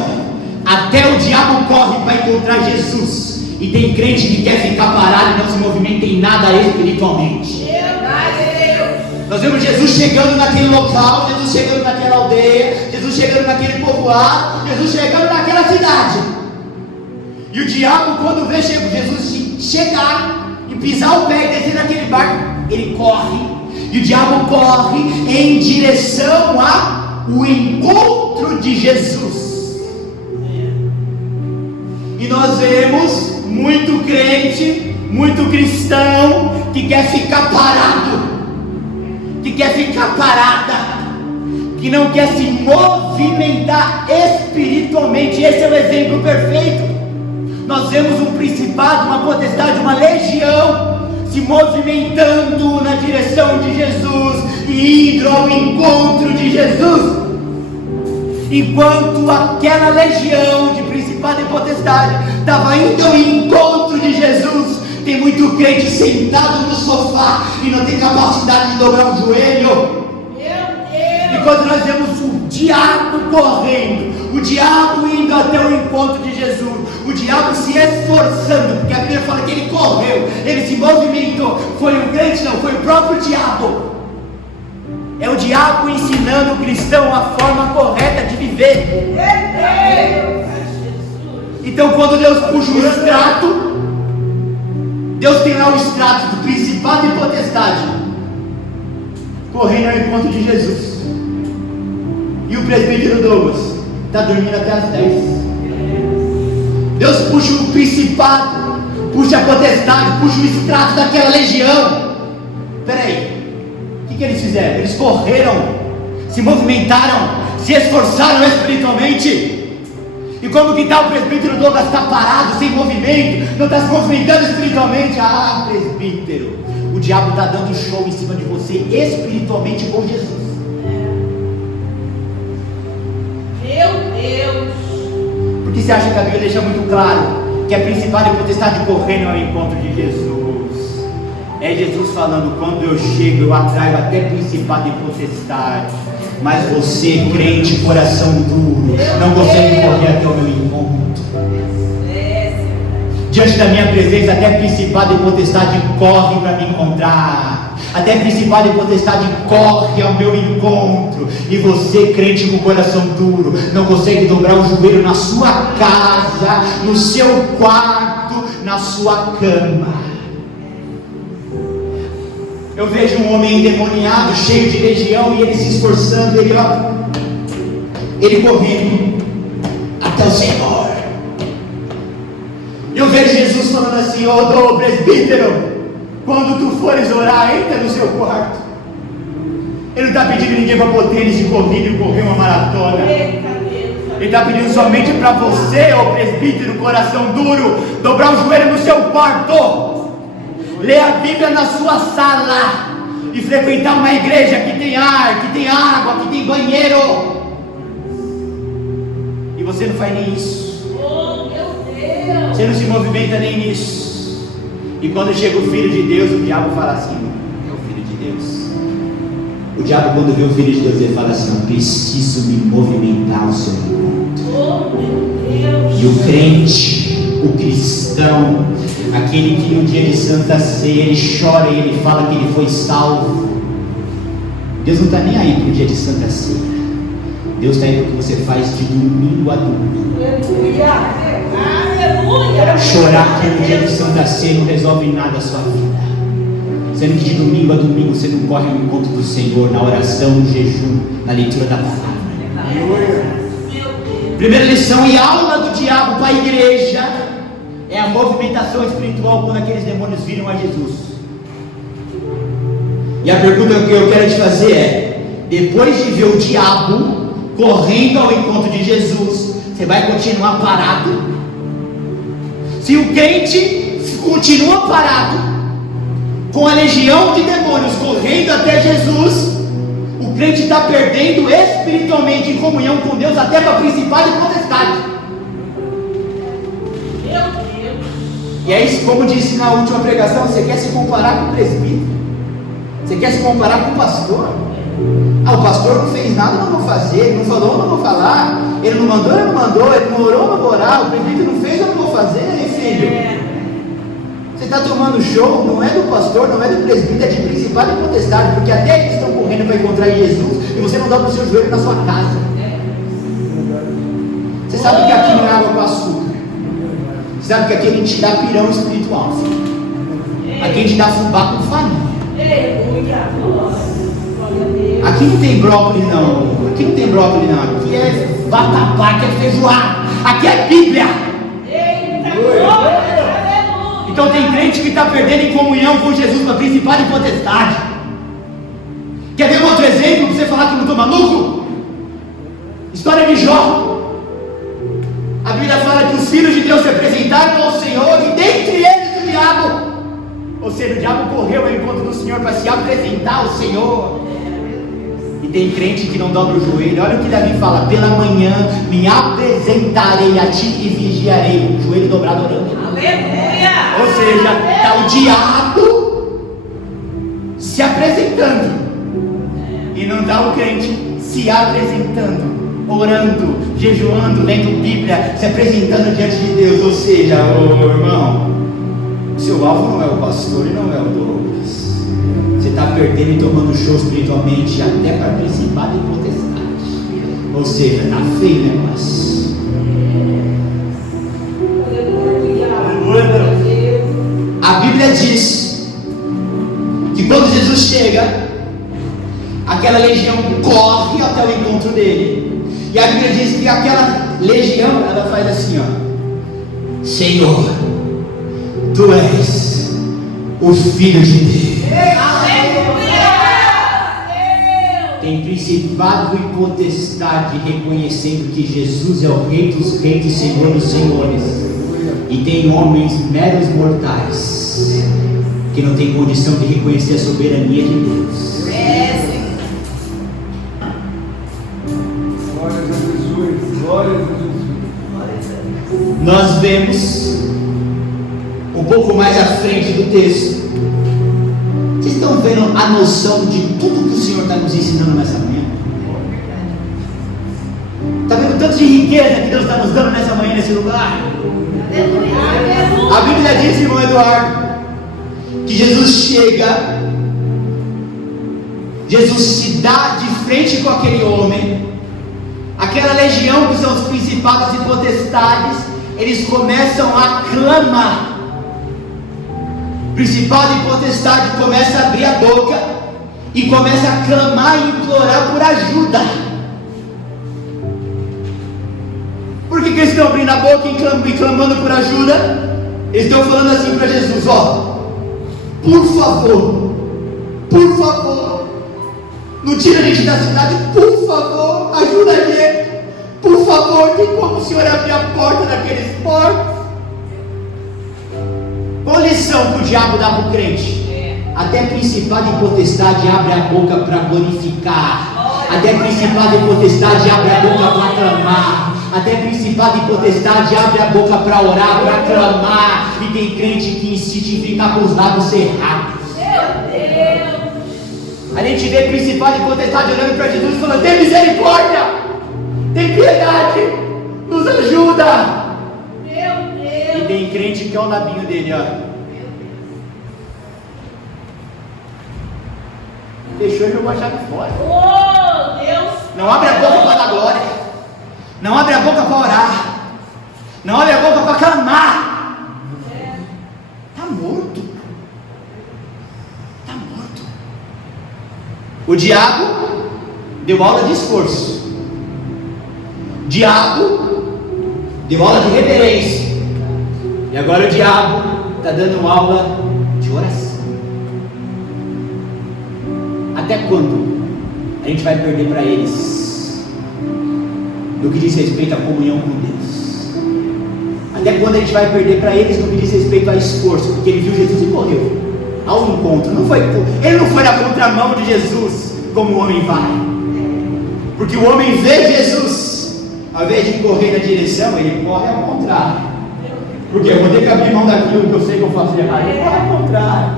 até o diabo corre para encontrar Jesus. E tem crente que quer ficar parado e não se movimenta em nada espiritualmente. Nós vemos Jesus chegando naquele local, Jesus chegando naquela aldeia, Jesus chegando naquele povoado, Jesus chegando naquela cidade. E o diabo, quando vê Jesus chegar e pisar o pé e descer naquele barco, ele corre. E o diabo corre em direção ao encontro de Jesus. E nós vemos muito crente, muito cristão que quer ficar parado, que quer ficar parada, que não quer se movimentar espiritualmente. Esse é o exemplo perfeito. Nós vemos um principado, uma potestade, uma legião se movimentando na direção de Jesus e indo ao encontro de Jesus, enquanto aquela legião de principado e potestade estava indo ao encontro de Jesus. Tem muito crente sentado no sofá e não tem capacidade de dobrar o joelho. Enquanto nós vemos o diabo correndo, o diabo indo até o encontro de Jesus, o diabo se esforçando, porque a Bíblia fala que ele correu, ele se movimentou. Foi um crente? Não, foi o próprio diabo. É o diabo ensinando o cristão a forma correta de viver. Então, quando Deus puxa o extrato, Deus tem lá o extrato do principado e potestade correndo ao encontro de Jesus. E o presbítero Douglas está dormindo até as 10. Deus puxa o principado, puxa a potestade, puxa o extrato daquela legião. Peraí, o que eles fizeram? Eles correram, se movimentaram, se esforçaram espiritualmente. E como que está o presbítero Douglas? Está parado, sem movimento, não está se movimentando espiritualmente. Ah, presbítero, o diabo está dando show em cima de você espiritualmente com Jesus. Meu Deus! Porque você acha que a Bíblia deixa muito claro que a principal e potestade correndo ao encontro de Jesus? É Jesus falando: quando eu chego, eu atraio até principado e potestade. Mas você, crente, coração duro, não consegue correr até o meu encontro. Diante da minha presença, até principado e potestade corre para me encontrar. Até principado e potestade corre ao meu encontro. E você, crente com coração duro, não consegue dobrar o joelho na sua casa, no seu quarto, na sua cama. Eu vejo um homem endemoniado, cheio de legião, e ele se esforçando, ele correndo até o Senhor. Eu vejo Jesus falando assim: ô presbítero, quando tu fores orar, entra no seu quarto. Ele não está pedindo ninguém para pôr tênis de corrida e correr uma maratona. Ele está pedindo somente para você, ô presbítero, coração duro, dobrar o joelho no seu quarto, ler a Bíblia na sua sala e frequentar uma igreja que tem ar, que tem água, que tem banheiro. E você não faz nem isso. Oh, meu Deus! Você não se movimenta nem nisso. E quando chega o Filho de Deus, o diabo fala assim: é o Filho de Deus. O diabo, quando vê o Filho de Deus, ele fala assim: eu preciso me movimentar ao seu encontro. Oh, meu Deus! E o crente, o cristão, aquele que no dia de Santa Ceia ele chora e ele fala que ele foi salvo, Deus não está nem aí para o dia de Santa Ceia. Deus está aí para o que você faz de domingo a domingo. Aleluia! Aleluia! Chorar que no dia de Santa Ceia não resolve nada a sua vida, sendo que de domingo a domingo você não corre ao encontro do Senhor, na oração, no jejum, na leitura da palavra. Primeira lição e aula do diabo para a igreja é a movimentação espiritual quando aqueles demônios viram a Jesus. E a pergunta que eu quero te fazer é: depois de ver o diabo correndo ao encontro de Jesus, você vai continuar parado? Se o crente continua parado, com a legião de demônios correndo até Jesus, o crente está perdendo espiritualmente em comunhão com Deus, até para principado e potestade. Meu Deus. E aí, como disse na última pregação, você quer se comparar com o presbítero? Você quer se comparar com o pastor? O pastor não fez nada, eu não vou fazer. Ele não falou, eu não vou falar. Ele não mandou, eu não mandou. Ele não orou, eu não vou orar. O presbítero não fez, eu não vou fazer, filho. Você está tomando show, não é do pastor, não é do presbítero, é de principado e potestade, porque até eles estão correndo para encontrar Jesus e você não dobra o seu joelho na sua casa. Você sabe que aqui não é água com açúcar. Você sabe que aqui a gente dá pirão espiritual, filho. Aqui a gente dá fubá com farinha. Aqui não tem brócolis não. Aqui não tem brócolis não. Aqui é vatapá, aqui é feijoada. Aqui é Bíblia. Então tem crente que está perdendo em comunhão com Jesus para principado e potestade. Quer ver um outro exemplo para você falar que eu não estou maluco? História de Jó. A Bíblia fala que os filhos de Deus se apresentaram ao Senhor e dentre eles o diabo. Ou seja, o diabo correu ao encontro do Senhor para se apresentar ao Senhor. E tem crente que não dobra o joelho. Olha o que Davi fala: pela manhã me apresentarei a ti e vigiarei. O joelho dobrado orando. Aleluia! Ou seja, está o diabo se apresentando e não está o crente se apresentando, orando, jejuando, lendo Bíblia, se apresentando diante de Deus. Ou seja, irmão, seu alvo não é o pastor e não é o Douglas. Você está perdendo e tomando show espiritualmente, até para principado e potestade. Ou seja, está feio o negócio. A Bíblia diz que quando Jesus chega, aquela legião corre até o encontro dele. E a Bíblia diz que aquela legião, ela faz assim, ó: Senhor, tu és o Filho de Deus. Tem principado e potestade reconhecendo que Jesus é o Rei dos Reis e Senhor dos Senhores. E tem homens meros mortais que não tem condição de reconhecer a soberania de Deus. Glória a Jesus, glória a Jesus. Nós vemos um pouco mais à frente do texto. Vocês estão vendo a noção de tudo que o Senhor está nos ensinando nessa manhã? Está vendo o tanto de riqueza que Deus está nos dando nessa manhã, nesse lugar? A Bíblia diz, irmão Eduardo, que Jesus chega, Jesus se dá de frente com aquele homem, aquela legião que são os principados e potestades, eles começam a clamar. Principado e potestade começa a abrir a boca e começa a clamar e implorar por ajuda. Por que eles estão abrindo a boca e clamando por ajuda? Eles estão falando assim para Jesus: ó, por favor, não tira a gente da cidade, por favor, ajuda a gente, por favor, tem como o Senhor abrir a porta daqueles porcos? Qual lição que o diabo dá para o crente? Até principado e potestade abre a boca para glorificar. Até principado e potestade abre a boca para clamar. Até principado e potestade abre a boca para orar, para clamar. E tem crente que insiste em ficar com os lábios cerrados. Meu Deus! A gente vê principado e potestade olhando para Jesus e falando: tem misericórdia, tem piedade, nos ajuda. E tem crente que é o labinho dele, ó. Fechou e jogou a chave fora. Oh, Deus! Não abre a boca para dar glória. Não abre a boca para orar. Não abre a boca para clamar. Está morto. Está morto. O diabo deu aula de esforço. O diabo deu aula de reverência. E agora o diabo está dando aula de oração. Até quando a gente vai perder para eles no que diz respeito à comunhão com Deus? Até quando a gente vai perder para eles no que diz respeito a esforço? Porque ele viu Jesus e morreu. ao encontro. Ele não foi na contramão de Jesus como o homem vai. Porque o homem vê Jesus, ao invés de correr na direção, ele corre ao contrário. Porque eu vou ter que abrir mão daquilo que eu sei que eu faço de errado. Ele corre ao contrário.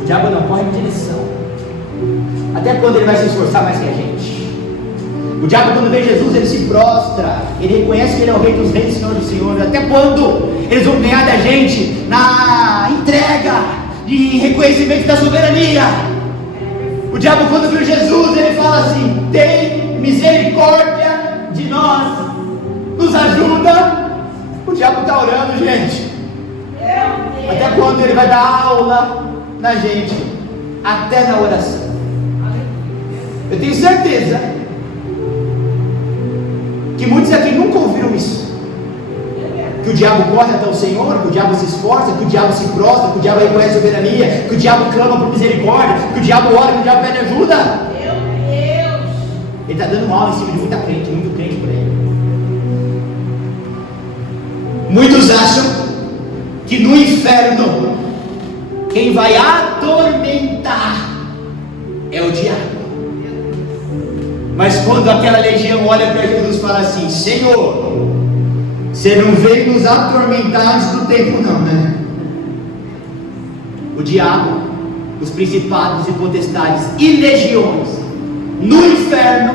O diabo não corre em direção. Até quando ele vai se esforçar mais que a gente? O diabo, quando vê Jesus, ele se prostra. Ele reconhece que ele é o Rei dos Reis, Senhor dos Senhores. Até quando eles vão ganhar da gente na entrega de reconhecimento da soberania? O diabo, quando viu Jesus, ele fala assim: tem misericórdia de nós, nos ajuda. O diabo está orando, gente. Até quando ele vai dar aula na gente? Até na oração. Eu tenho certeza que muitos aqui nunca ouviram isso. Que o diabo corre até o Senhor, que o diabo se esforça, que o diabo se prostra, que o diabo reconhece a soberania, que o diabo clama por misericórdia, que o diabo ora, que o diabo pede ajuda. Meu Deus! Ele está dando aula em cima de muita crente, muito crente por aí. Muitos acham que no inferno quem vai atormentar é o diabo. Mas quando aquela legião olha para Jesus e fala assim: Senhor, você não veio nos atormentar antes do tempo não, né? O diabo, os principados e potestades e legiões no inferno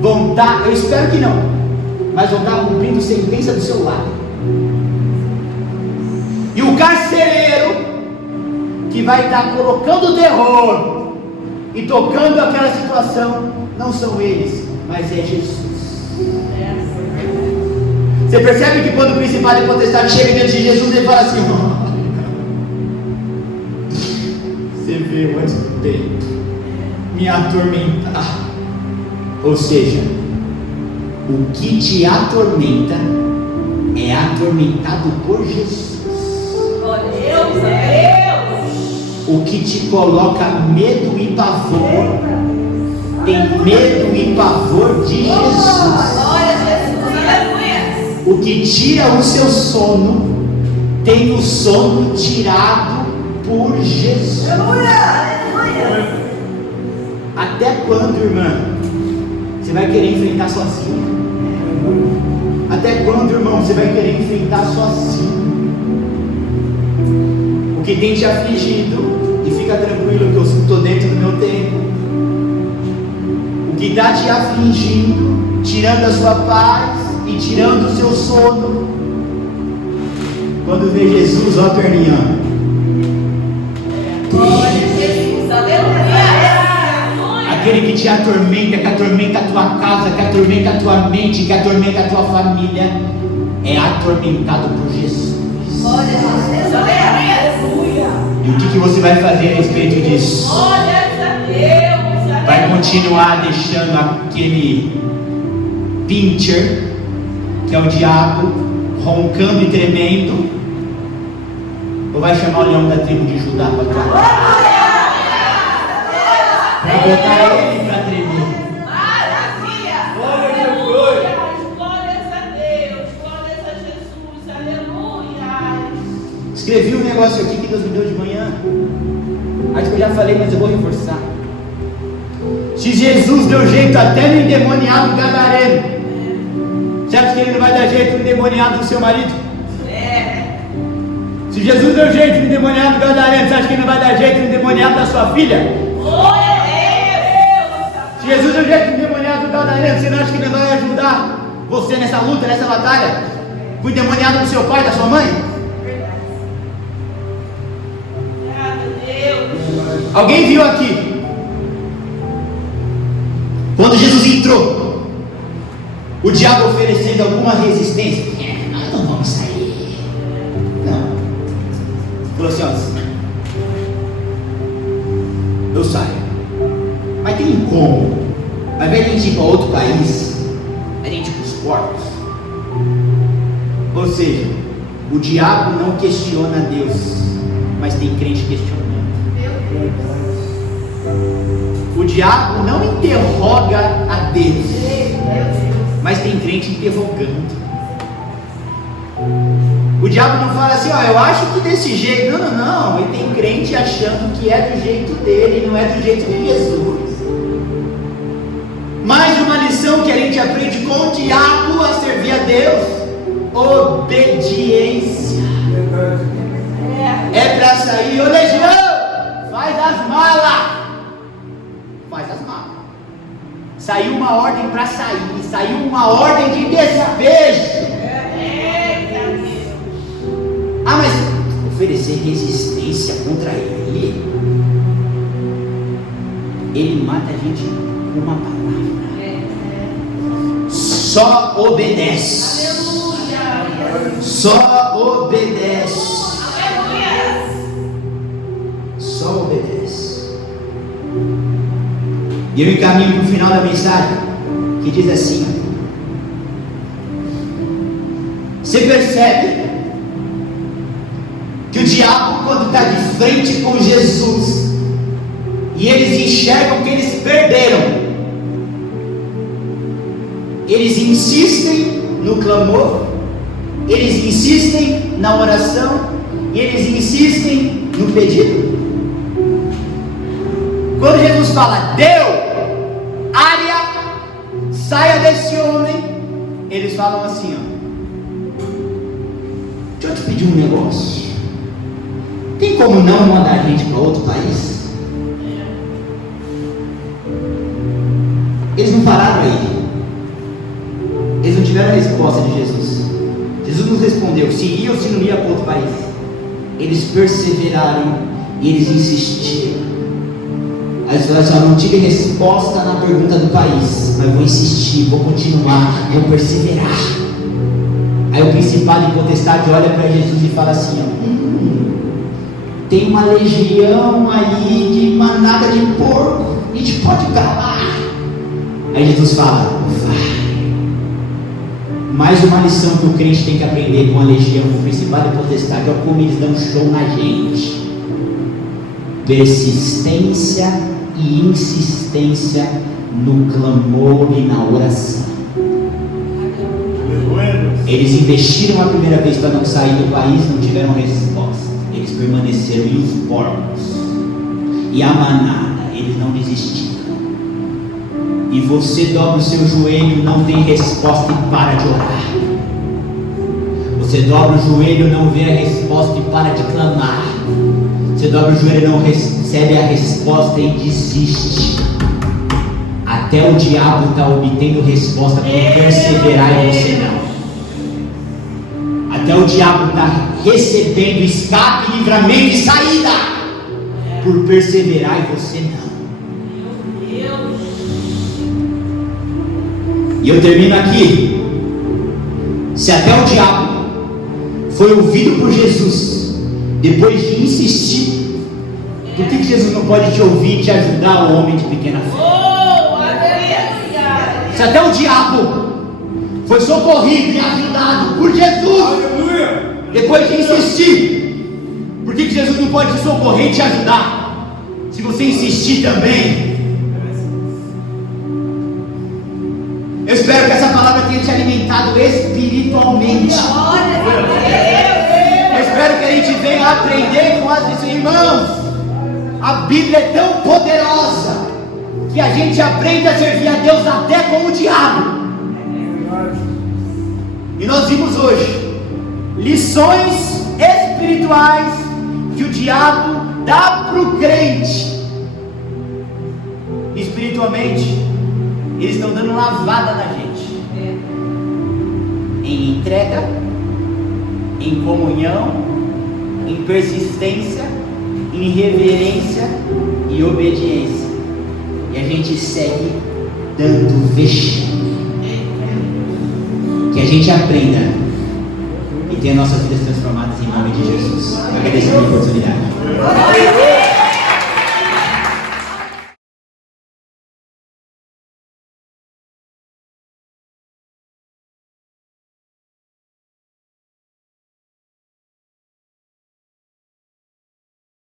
vão estar, eu espero que não, mas vão estar cumprindo sentença do seu lado. E o carcereiro que vai estar colocando terror e tocando aquela situação não são eles, mas é Jesus. Você percebe que quando o principado e potestade chega diante de Jesus, ele fala assim: você veio antes do tempo me atormentar. Ou seja, o que te atormenta é atormentado por Jesus. Deus, Deus! O que te coloca medo e pavor tem medo e pavor de Jesus. Glória a Jesus, aleluia! O que tira o seu sono tem o sono tirado por Jesus. Aleluia! Até quando, irmã, você vai querer enfrentar sozinho? Até quando, irmão, você vai querer enfrentar sozinho? O que tem te afligido, e fica tranquilo que eu estou dentro do meu tempo. O que está te afligindo, tirando a sua paz e tirando o seu sono, quando vê Jesus, ó perninha. Glória a Jesus, aleluia! Aquele que te atormenta, que atormenta a tua casa, que atormenta a tua mente, que atormenta a tua família, é atormentado por Jesus. Glória a Jesus, aleluia! E o que você vai fazer a respeito disso? Glória a Deus! Vai continuar deixando aquele pincher, que é o diabo, roncando e tremendo? Ou vai chamar o leão da tribo de Judá para cá? Para botar ele para tremer. Maravilha! Glória a Aleluia! Glórias a Deus! Glórias a Jesus! Aleluia! Escrevi um negócio aqui que Deus me deu de manhã. Acho que eu já falei, mas eu vou reforçar. Se Jesus deu jeito até no endemoniado gadareno, você acha que ele não vai dar jeito no endemoniado do seu marido? Se Jesus deu jeito no endemoniado gadareno, você acha que ele não vai dar jeito no endemoniado da sua filha? Glória a Deus! Se Jesus deu jeito no endemoniado gadareno, você não acha que ele vai ajudar você nessa luta, nessa batalha? Com o endemoniado do seu pai, da sua mãe? Obrigada, Deus! Alguém viu aqui? Quando Jesus entrou, o diabo oferecendo alguma resistência, nós não vamos sair. Não. Falou assim: ó, eu saio. Mas tem como? Ao invés de a gente ir para outro país, a gente ir para os portos. Ou seja, o diabo não questiona Deus, mas tem crente questionando. O diabo não interroga a Deus, mas tem crente interrogando. O diabo não fala assim, ó, eu acho que desse jeito. Não. Ele tem crente achando que é do jeito dele, não é do jeito de Jesus. Mais uma lição que a gente aprende com o diabo a servir a Deus: obediência. É para sair, ô legião, faz as malas. Faz as malas. Saiu uma ordem para sair, saiu uma ordem de despejo. Ah, mas oferecer resistência contra ele, ele mata a gente com uma palavra. Só obedece. Só obedece. Só obedece. E eu encaminho para o final da mensagem, que diz assim: você percebe que o diabo, quando está de frente com Jesus e eles enxergam que eles perderam, eles insistem no clamor, eles insistem na oração, eles insistem no pedido. Quando Jesus fala, deu, área, saia desse homem, eles falam assim, ó, deixa eu te pedir um negócio, tem como não mandar a gente para outro país? Eles não pararam aí. Eles não tiveram a resposta de Jesus. Jesus nos respondeu se ia ou se não ia para outro país. Eles perseveraram e eles insistiram. Aí eles falaram assim, não tive resposta na pergunta do país, mas vou insistir, vou continuar, vou perseverar. Aí o principado e potestade olha para Jesus e fala assim, tem uma legião aí de manada de porco, a gente pode ir para lá. Aí Jesus fala, vai. Mais uma lição que o crente tem que aprender com a legião, o principado e potestade, olha como eles dão show na gente. Persistência e insistência no clamor e na oração. Eles investiram a primeira vez para não sair do país, não tiveram resposta. Eles permaneceram, e os porcos e a manada, eles não desistiram. E você dobra o seu joelho, não tem resposta e para de orar. Você dobra o joelho, não vê a resposta e para de clamar. Você dobra o joelho e não recebe a resposta e desiste. Até o diabo está obtendo resposta por perseverar e você não. Até o diabo está recebendo escape, livramento e saída por perseverar e você não. E eu termino aqui. Se até o diabo foi ouvido por Jesus depois de insistir, por que Jesus não pode te ouvir e te ajudar, o homem de pequena fé? Se até o diabo foi socorrido e ajudado por Jesus depois de insistir, por que Jesus não pode te socorrer e te ajudar se você insistir também? Eu espero que essa palavra tenha te alimentado espiritualmente. Eu espero que a gente venha aprender com as irmãos. A Bíblia é tão poderosa que a gente aprende a servir a Deus até com o diabo. E nós vimos hoje lições espirituais que o diabo dá para o crente. Espiritualmente, eles estão dando lavada na gente, em entrega, em comunhão, em persistência, em reverência e obediência, e a gente segue dando vexame. Que a gente aprenda e tenha nossas vidas transformadas em nome de Jesus. Agradeço a oportunidade.